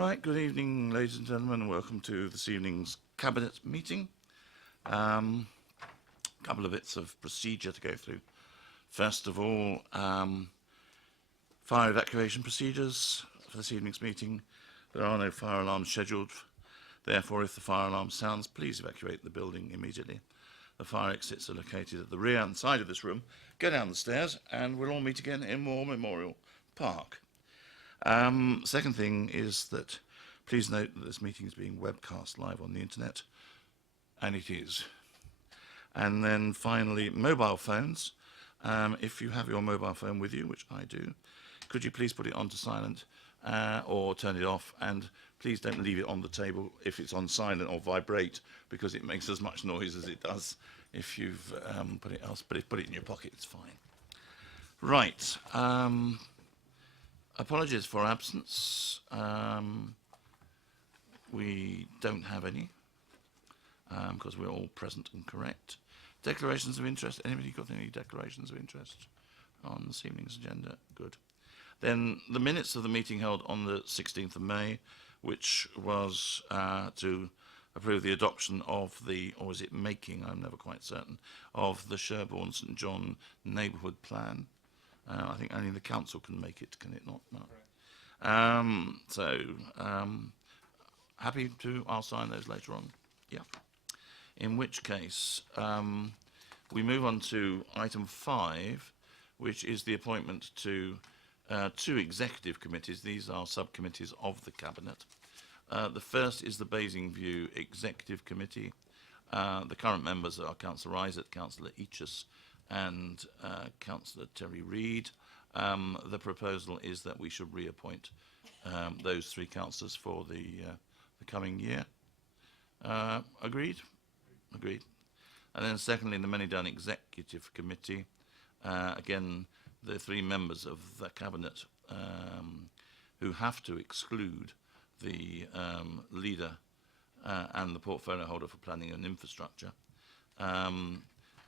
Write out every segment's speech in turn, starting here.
Right, good evening, ladies and gentlemen, and welcome to this evening's Cabinet meeting. A couple of bits of procedure to go through. First of all, fire evacuation procedures for this evening's meeting. There are no fire alarms scheduled. Therefore, if the fire alarm sounds, please evacuate the building immediately. The fire exits are located at the rear and side of this room. Go down the stairs and we'll all meet again in War Memorial Park. Second thing is that please note that this meeting is being webcast live on the internet, and it is. And then finally, mobile phones. If you have your mobile phone with you, which I do, could you please put it onto silent or turn it off, and please don't leave it on the table if it's on silent or vibrate, because it makes as much noise as it does if you've put it else. But if you put it in your pocket, it's fine. Right. Apologies for absence. We don't have any because we're all present and correct. Declarations of interest. Anybody got any declarations of interest on this evening's agenda? Good. Then the minutes of the meeting held on the 16th of May, which was to approve the adoption of the, or is it making, I'm never quite certain, of the Sherborne St John Neighbourhood Plan. I think only the council can make it, can it not? No. Happy to, I'll sign those later on. Yeah. In which case, we move on to item 5, which is the appointment to 2 executive committees. These are subcommittees of the Cabinet. The first is the Basingview Executive Committee. The current members are Councillor Isaac, Councillor Eachus, and Councillor Terry Reid. The proposal is that we should reappoint those 3 councillors for the coming year. Agreed? Agreed. And then secondly, the Manydown Executive Committee. Again, the 3 members of the Cabinet who have to exclude the leader and the portfolio holder for planning and infrastructure.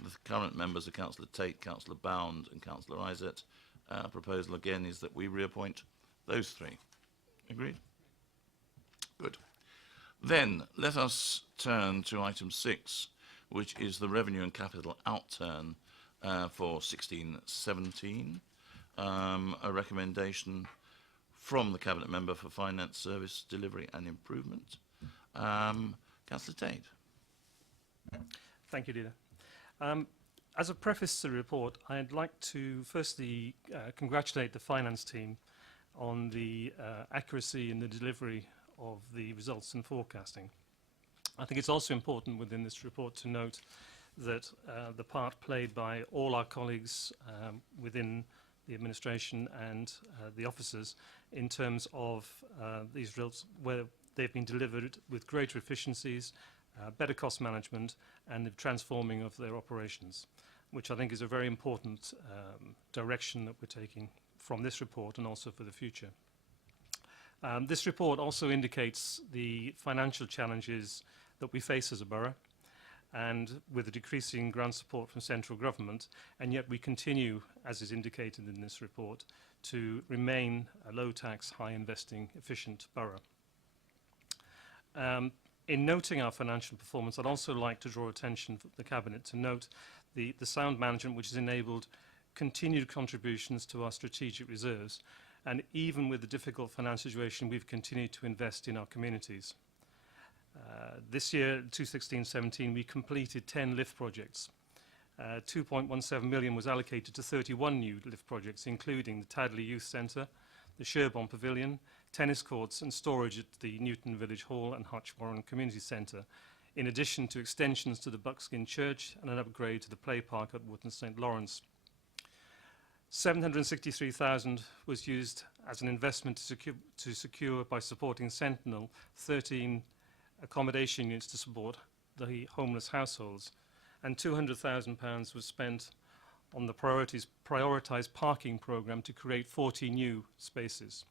The current members are Councillor Tate, Councillor Bound and Councillor Isaac. Proposal again is that we reappoint those 3. Agreed? Good. Then let us turn to item 6, which is the revenue and capital outturn for 16-17. A recommendation from the Cabinet Member for Finance, Service, Delivery and Improvement. Councillor Tate. Thank you, Leader. As a preface to the report, I'd like to firstly congratulate the finance team on the accuracy and the delivery of the results and forecasting. I think it's also important within this report to note that the part played by all our colleagues within the administration and the officers in terms of these results, where they've been delivered with greater efficiencies, better cost management and the transforming of their operations, which I think is a very important direction that we're taking from this report and also for the future. This report also indicates the financial challenges that we face as a borough, and with the decreasing grant support from central government, and yet we continue, as is indicated in this report, to remain a low tax, high investing, efficient borough. In noting our financial performance, I'd also like to draw attention for the Cabinet to note the sound management which has enabled continued contributions to our strategic reserves, and even with the difficult financial situation, we've continued to invest in our communities. This year, 2016-17, we completed 10 lift projects. 2.17 million was allocated to 31 new lift projects, including the Tadley Youth Centre, the Sherborne Pavilion, tennis courts and storage at the Newton Village Hall and Hutch Warren Community Centre, in addition to extensions to the Buckskin Church and an upgrade to the play park at Wootton St Lawrence. 763,000 was used as an investment to secure by supporting Sentinel 13 accommodation units to support the homeless households, and £200,000 was spent on the prioritised parking programme to create 40 new spaces.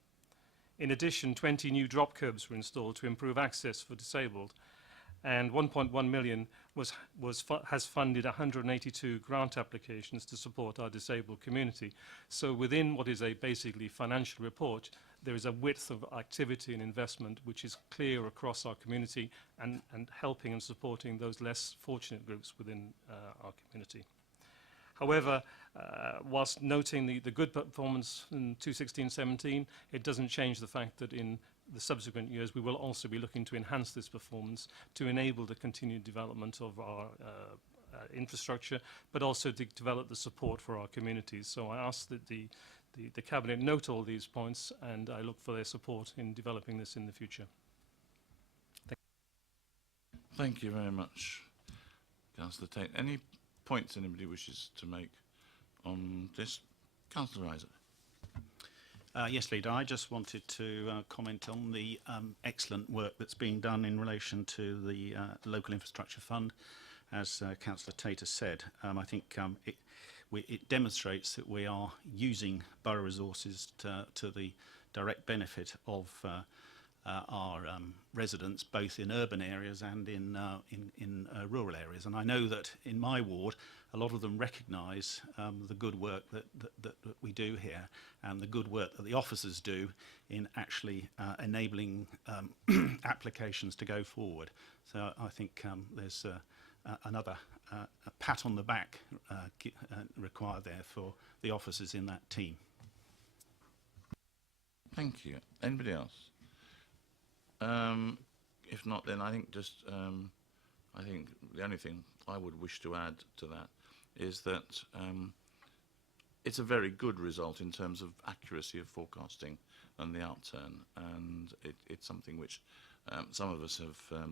In addition, 20 new drop curbs were installed to improve access for disabled, and 1.1 million has funded 182 grant applications to support our disabled community. So within what is a basically financial report, there is a width of activity and investment which is clear across our community and helping and supporting those less fortunate groups within our community. However, whilst noting the good performance in 2016-17, it doesn't change the fact that in the subsequent years we will also be looking to enhance this performance to enable the continued development of our infrastructure, but also to develop the support for our communities. So I ask that the Cabinet note all these points, and I look for their support in developing this in the future. Thank you very much, Councillor Tate. Any points anybody wishes to make on this? Councillor Isaac. Yes, Leader. I just wanted to comment on the excellent work that's being done in relation to the Local Infrastructure Fund. As Councillor Tate has said, I think it demonstrates that we are using borough resources to the direct benefit of our residents, both in urban areas and in rural areas. And I know that in my ward, a lot of them recognise the good work that we do here and the good work that the officers do in actually enabling applications to go forward. So I think there's another a pat on the back required there for the officers in that team. Thank you. Anybody else? If not, then I think just I think the only thing I would wish to add to that is that it's a very good result in terms of accuracy of forecasting and the outturn, and it's something which some of us have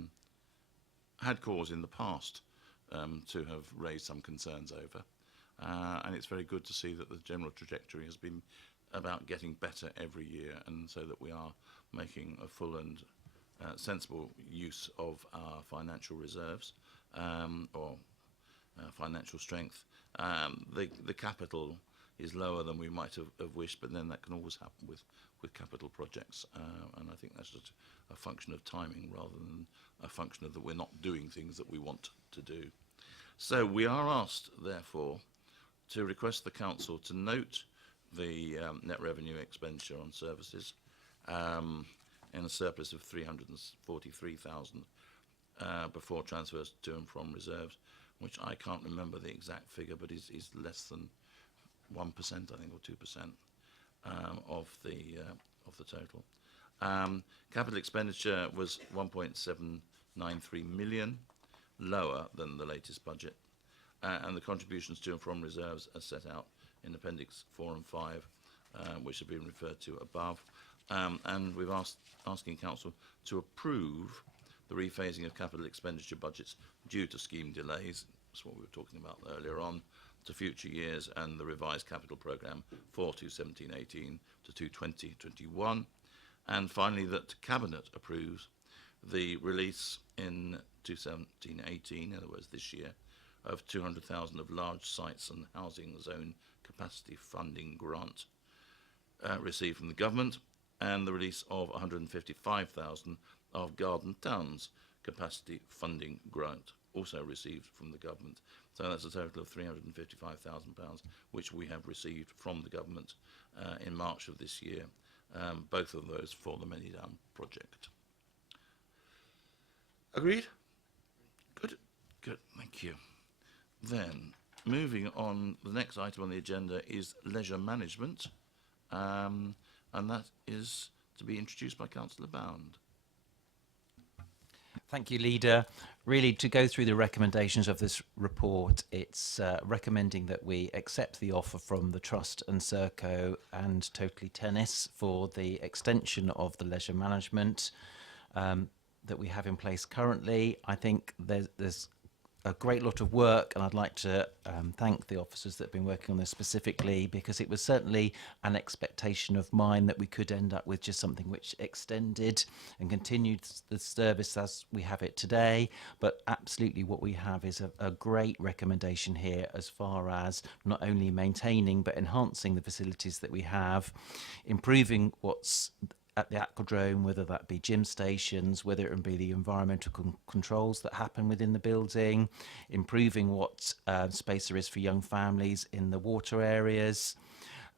had cause in the past to have raised some concerns over, and it's very good to see that the general trajectory has been about getting better every year, and so that we are making a full and sensible use of our financial reserves or financial strength. The capital is lower than we might have wished, but then that can always happen with capital projects, and I think that's just a function of timing rather than a function of that we're not doing things that we want to do. So we are asked, therefore, to request the Council to note the net revenue expenditure on services in a surplus of 343,000 before transfers to and from reserves, which I can't remember the exact figure, but is less than 1%, I think, or 2% of the total. Capital expenditure was 1.793 million, lower than the latest budget, and the contributions to and from reserves are set out in Appendix 4 and 5, which have been referred to above. And we've asking Council to approve the rephasing of capital expenditure budgets due to scheme delays, that's what we were talking about earlier on, to future years, and the revised capital programme for 2017-18 to 2020-21. And finally, that Cabinet approves the release in 2017-18, in other words this year, of 200,000 of large sites and housing zone capacity funding grant received from the government, and the release of 155,000 of Garden Towns capacity funding grant, also received from the government. So that's a total of £355,000, which we have received from the government in March of this year, both of those for the Many Down project. Agreed? Good, good, thank you. Then, moving on, the next item on the agenda is leisure management, and that is to be introduced by Councillor Bound. Thank you, Leader. Really, to go through the recommendations of this report, it's recommending that we accept the offer from the Trust and Serco and Totally Tennis for the extension of the leisure management that we have in place currently. I think there's a great lot of work, and I'd like to thank the officers that have been working on this specifically, because it was certainly an expectation of mine that we could end up with just something which extended and continued the service as we have it today. But absolutely what we have is a great recommendation here as far as not only maintaining but enhancing the facilities that we have, improving what's at the aquadrome, whether that be gym stations, whether it be the environmental controls that happen within the building, improving what space there is for young families in the water areas,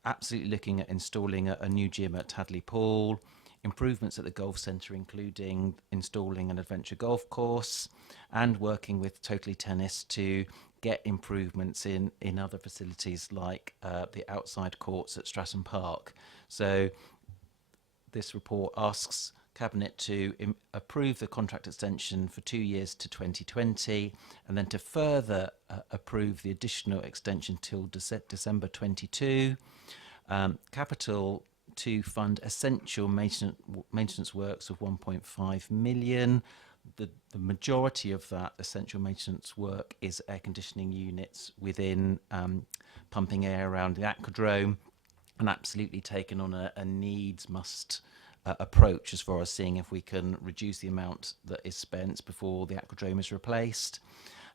absolutely looking at installing a new gym at Tadley Pool, improvements at the golf centre, including installing an adventure golf course, and working with Totally Tennis to get improvements in other facilities like the outside courts at Stratton Park. So this report asks Cabinet to approve the contract extension for 2 years to 2020, and then to further approve the additional extension till December 22. Capital to fund essential maintenance works of 1.5 million. The majority of that essential maintenance work is air conditioning units within pumping air around the aquadrome, and absolutely taken on a needs must approach as far as seeing if we can reduce the amount that is spent before the aquadrome is replaced.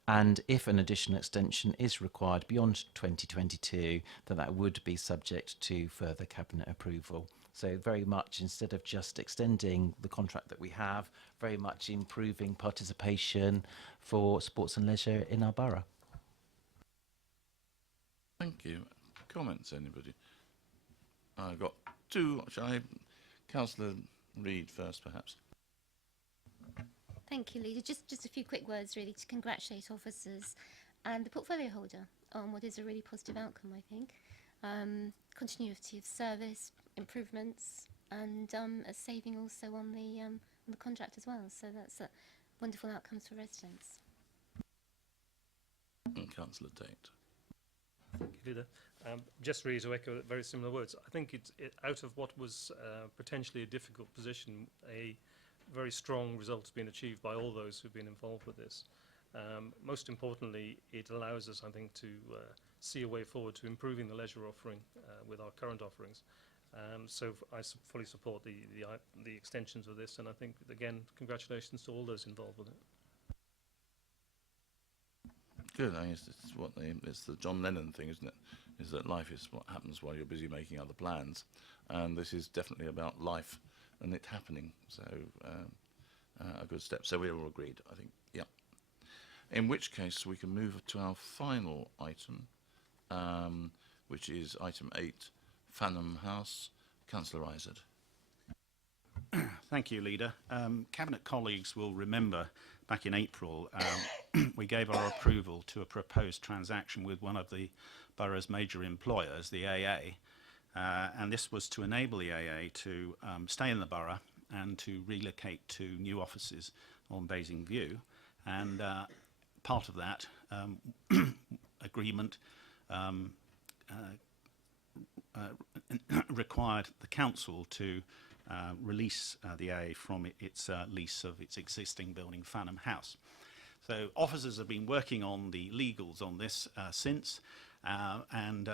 And if an additional extension is required beyond 2022, then that would be subject to further Cabinet approval. So very much, instead of just extending the contract that we have, very much improving participation for sports and leisure in our borough. Thank you. Comments, anybody? I've got two. Councillor Reid first, perhaps. Thank you, Leader. Just a few quick words, really, to congratulate officers and the portfolio holder on what is a really positive outcome, I think. Continuity of service, improvements, and a saving also on the contract as well. So that's a wonderful outcomes for residents. And Councillor Tate. Thank you, Leader. Just really to echo very similar words, I think it's out of what was potentially a difficult position, a very strong result has been achieved by all those who've been involved with this. Most importantly, it allows us, I think, to see a way forward to improving the leisure offering with our current offerings. So I fully support the extensions of this, and I think, again, congratulations to all those involved with it. Good. I guess it's the John Lennon thing, isn't it? Is that life is what happens while you're busy making other plans, and this is definitely about life and it happening. So a good step. So we're all agreed, I think. Yeah. In which case we can move to our final item, which is item 8, Fanham House. Councillor Isard. Thank you, Leader. Cabinet colleagues will remember back in April we gave our approval to a proposed transaction with one of the borough's major employers, the AA, and this was to enable the AA to stay in the borough and to relocate to new offices on Basing View. And part of that agreement required the council to release the AA from its lease of its existing building, Fanham House. So officers have been working on the legals on this since, and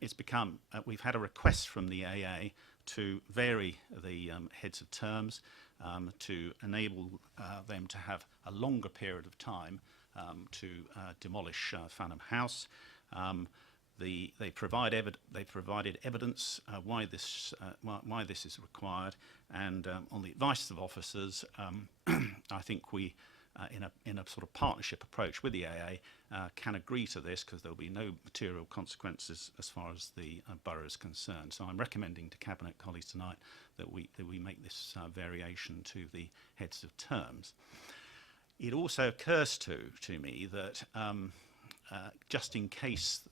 it's become, we've had a request from the AA to vary the heads of terms to enable them to have a longer period of time to demolish Fanham House. They provided evidence why this is required, and on the advice of officers, I think we, in a sort of partnership approach with the AA, can agree to this because there will be no material consequences as far as the borough is concerned. So I'm recommending to Cabinet colleagues tonight that we make this variation to the heads of terms. It also occurs to me that just in case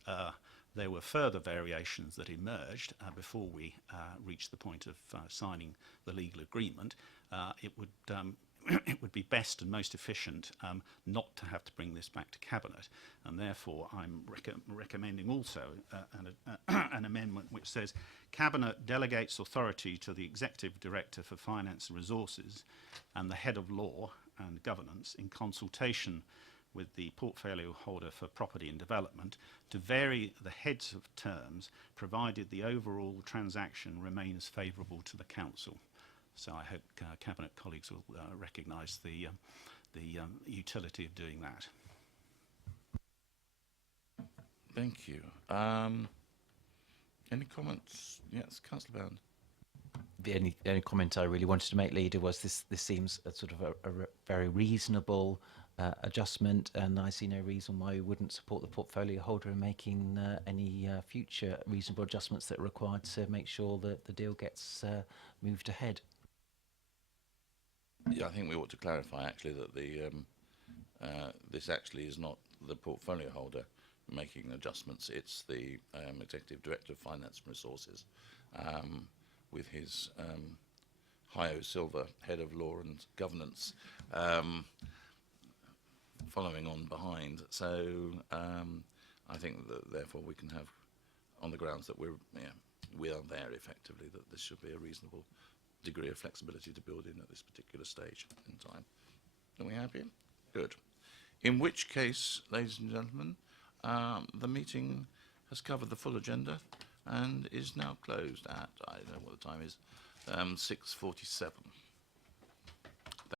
there were further variations that emerged before we reached the point of signing the legal agreement, it would be best and most efficient not to have to bring this back to Cabinet, and therefore I'm recommending also an amendment which says Cabinet delegates authority to the Executive Director for Finance and Resources and the Head of Law and Governance in consultation with the portfolio holder for property and development to vary the heads of terms provided the overall transaction remains favourable to the council. So I hope Cabinet colleagues will recognise the utility of doing that. Thank you. Any comments? Yes, Councillor Bound. The only comment I really wanted to make, Leader, was this seems a sort of a very reasonable adjustment, and I see no reason why we wouldn't support the portfolio holder in making any future reasonable adjustments that are required to make sure that the deal gets moved ahead. Yeah, I think we ought to clarify actually that the this actually is not the portfolio holder making adjustments. It's the Executive Director of Finance and Resources with his Hio Silver, Head of Law and Governance, following on behind. So I think that therefore we can have, on the grounds that we are there effectively, that this should be a reasonable degree of flexibility to build in at this particular stage in time. Are we happy? Good. In which case, ladies and gentlemen, the meeting has covered the full agenda and is now closed at, I don't know what the time is, 6:47.